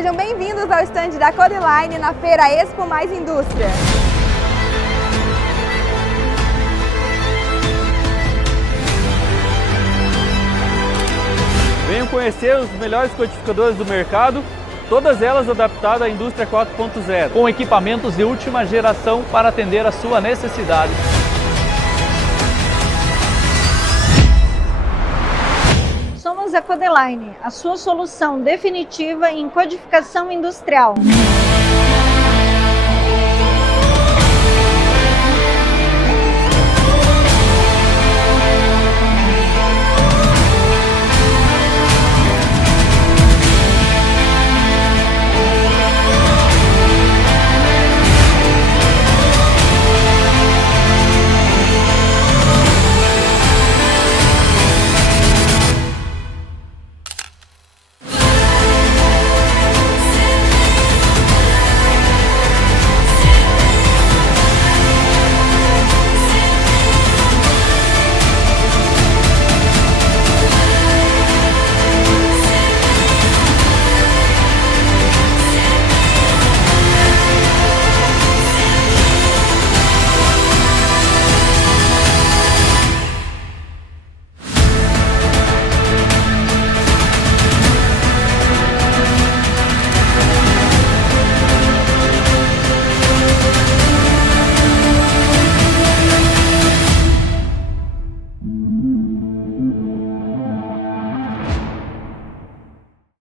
sejam bem-vindos ao stand da Codeline na Feira Expo Mais Indústria. Venham conhecer os melhores codificadores do mercado, todas elas adaptadas à indústria 4.0. Com equipamentos de última geração para atender a sua necessidade. Somos a Codeline, a sua solução definitiva em codificação industrial.